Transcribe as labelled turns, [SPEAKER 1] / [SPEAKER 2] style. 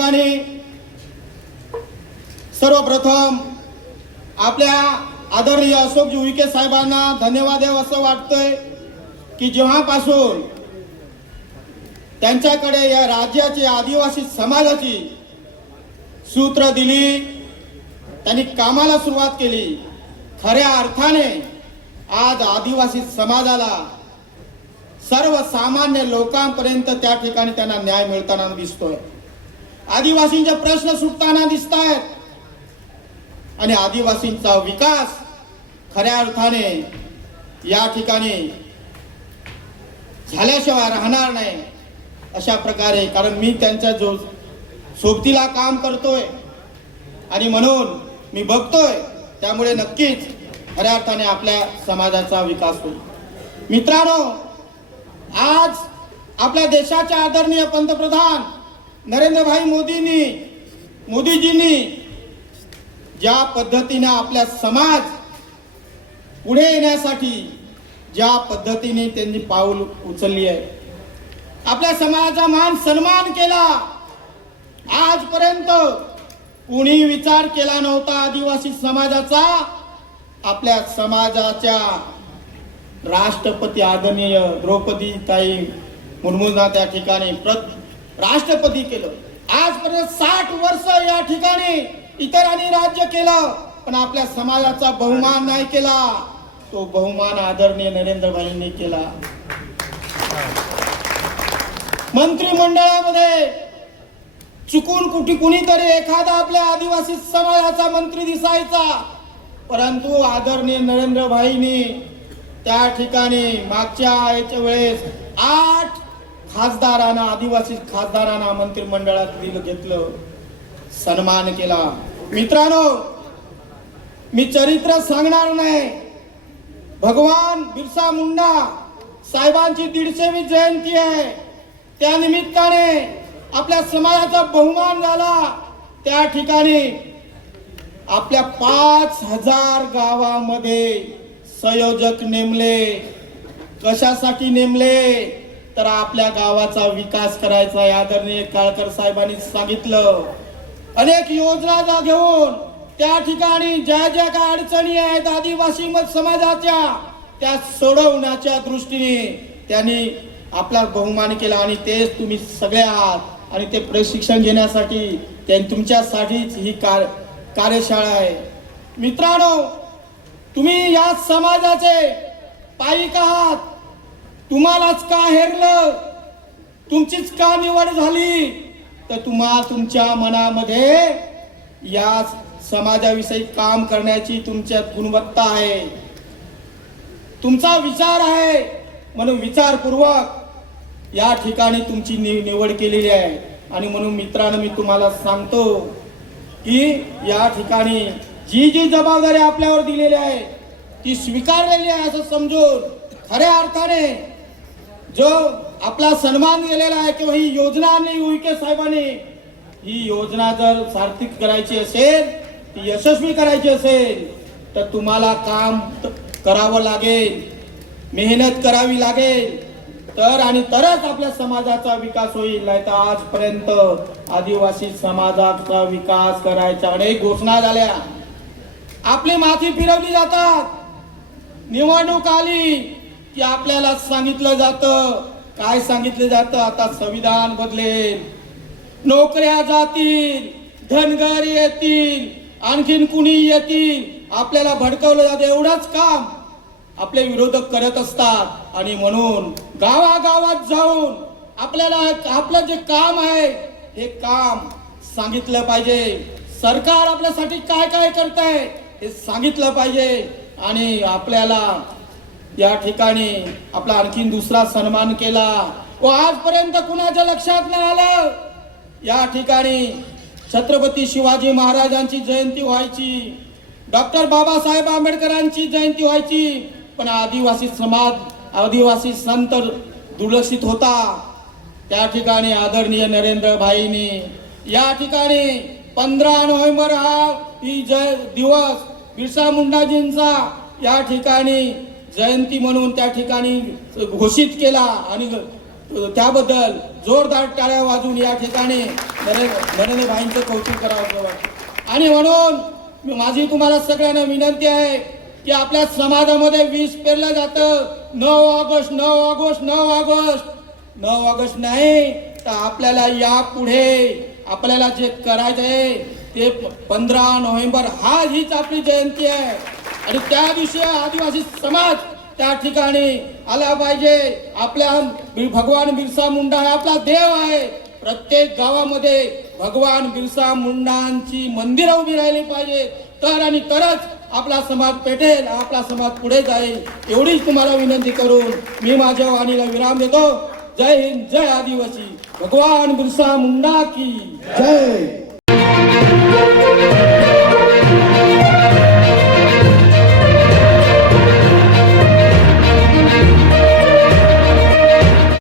[SPEAKER 1] ठिकाणी सर्वप्रथम आपल्या आदरणीय अशोकजी उईके साहेबांना धन्यवाद द्यावं असं वाटतंय की जेव्हापासून त्यांच्याकडे या राज्याची आदिवासी समाजाची सूत्र दिली त्यांनी कामाला सुरुवात केली खऱ्या अर्थाने आज आदिवासी समाजाला सर्वसामान्य लोकांपर्यंत त्या ठिकाणी त्यांना न्याय मिळताना दिसतोय. आदिवासींचे प्रश्न सुटताना दिसत आहेत आणि आदिवासींचा विकास खऱ्या अर्थाने या ठिकाणी झाल्याशिवाय राहणार नाही अशा प्रकारे कारण मी त्यांच्या जो सोबतीला काम करतोय आणि म्हणून मी बघतोय त्यामुळे नक्कीच खऱ्या अर्थाने आपल्या समाजाचा विकास होईल. मित्रांनो आज आपल्या देशाचे आदरणीय पंतप्रधान नरेंद्रभाई मोदींनी मोदीजींनी ज्या पद्धतीने आपल्या समाज पुढे येण्यासाठी ज्या पद्धतीने त्यांनी पाऊल उचलली आहे. आपल्या समाजाचा मान सन्मान केला. आजपर्यंत कुणी विचार केला नव्हता आदिवासी समाजाचा. आपल्या समाजाच्या राष्ट्रपती आदरणीय द्रौपदी ताई मुर्मूंना त्या ठिकाणी प्रत राष्ट्रपती केलं. आजपर्यंत साठ वर्ष या ठिकाणी इतरांनी राज्य केलं पण आपल्या समाजाचा बहुमान नाही केला. तो बहुमान आदरणीय नरेंद्रभाईंनी केला. मंत्रिमंडळामध्ये चुकून कुठे कुणीतरी एखादा आपल्या आदिवासी समाजाचा मंत्री दिसायचा. परंतु आदरणीय नरेंद्रभाईंनी त्या ठिकाणी मागच्या याच्या वेळेस आठ खासदारांना आदिवासी खासदारांना मंत्रिमंडळात दिलं घेतलं सन्मान केला. मित्रांनो मी चरित्र सांगणार नाही. भगवान बिरसा मुंडा साहेबांची दीडशेवी जयंती आहे. त्या निमित्ताने आपल्या समाजाचा बहुमान झाला. त्या ठिकाणी आपल्या पाच हजार गावामध्ये संयोजक नेमले. कशासाठी नेमले? तर आपल्या गावाचा विकास करायचा आहे आदरणीय काळकर साहेबांनी सांगितलं. अनेक योजना जा घेऊन त्या ठिकाणी ज्या ज्या काय अडचणी आहेत आदिवासी मत समाजाच्या त्या सोडवण्याच्या दृष्टीने त्यांनी आपला बहुमान केला आणि तेच तुम्ही सगळे आहात आणि ते प्रशिक्षण घेण्यासाठी तुमच्यासाठीच ही कार कार्यशाळा आहे. मित्रांनो तुम्ही या समाजाचे पायिक आहात. तुम्हालाच का हेरलं? तुमचीच का निवड झाली? तर तुम्हा तुमच्या मनामध्ये या समाजाविषयी काम करण्याची तुमच्यात गुणवत्ता आहे. तुमचा विचार आहे म्हणून विचारपूर्वक या ठिकाणी तुमची नि- निवड केलेली आहे. आणि म्हणून मित्रांनो मी तुम्हाला सांगतो की या ठिकाणी जी जी जबाबदारी आपल्यावर दिलेली आहे ती स्वीकारलेली आहे असं समजून खऱ्या अर्थाने जो आपला सन्मान केलेला आहे किंवा ही योजना आणली उईके साहेबांनी ही योजना जर सार्थिक करायची असेल ती यशस्वी करायची असेल तर तुम्हाला काम करावं लागेल मेहनत करावी लागेल. तर आणि तरच आपल्या समाजाचा विकास होईल नाही तर आजपर्यंत आदिवासी समाजाचा विकास करायच्या अनेक घोषणा झाल्या. आपली माथी फिरवली जातात. निवडणूक आली की आपल्याला सांगितलं जातं. काय सांगितलं जातं? आता संविधान बदलेल. नोकऱ्या जातील धनगर येतील आणखीन कुणी येतील? आपल्याला भडकवलं जातं एवढंच काम. आपले विरोधक करत असतात आणि म्हणून गावागावात जाऊन आपल्याला आपलं जे काम आहे हे काम सांगितलं पाहिजे. सरकार आपल्यासाठी काय काय करत आहे हे सांगितलं पाहिजे. आणि आपल्याला या ठिकाणी आपला आणखीन दुसरा सन्मान केला. व आजपर्यंत कुणाच्या लक्षात नाही आलं? या ठिकाणी छत्रपती शिवाजी महाराजांची जयंती व्हायची. डॉक्टर बाबासाहेब आंबेडकरांची जयंती व्हायची. पण आदिवासी समाज आदिवासी संत दुर्लक्षित होता. त्या ठिकाणी आदरणीय नरेंद्र भाईंनी या ठिकाणी पंधरा नोव्हेंबर हा ही जय दिवस बिरसा मुंडाजींचा या ठिकाणी जयंती म्हणून त्या ठिकाणी घोषित केला आणि त्याबद्दल जोरदार टाळ्या वाजून या ठिकाणी नरेंद्र भाईंचं कौतुक करावं वाटतं. आणि म्हणून माझी तुम्हाला सगळ्यांना विनंती आहे की आपल्या समाजामध्ये वीज पेरलं जातं. नऊ ऑगस्ट नऊ ऑगस्ट नऊ ऑगस्ट. नऊ ऑगस्ट नाही तर आपल्याला यापुढे आपल्याला जे करायचं आहे ते पंधरा नोव्हेंबर हा हीच आपली जयंती आहे. आणि त्या दिवशी आदिवासी समाज त्या ठिकाणी आला पाहिजे. आपल्या भगवान बिरसा मुंडा हा आपला देव आहे. प्रत्येक गावामध्ये भगवान बिरसा मुंडांची मंदिरं उभी राहिली पाहिजे. तर आणि तरच आपला समाज पेटेल आपला समाज पुढे जाईल. एवढीच तुम्हाला विनंती करून मी माझ्या वाणीला विराम देतो. जय हिंद जय आदिवासी. भगवान बिरसा मुंडा की
[SPEAKER 2] जय.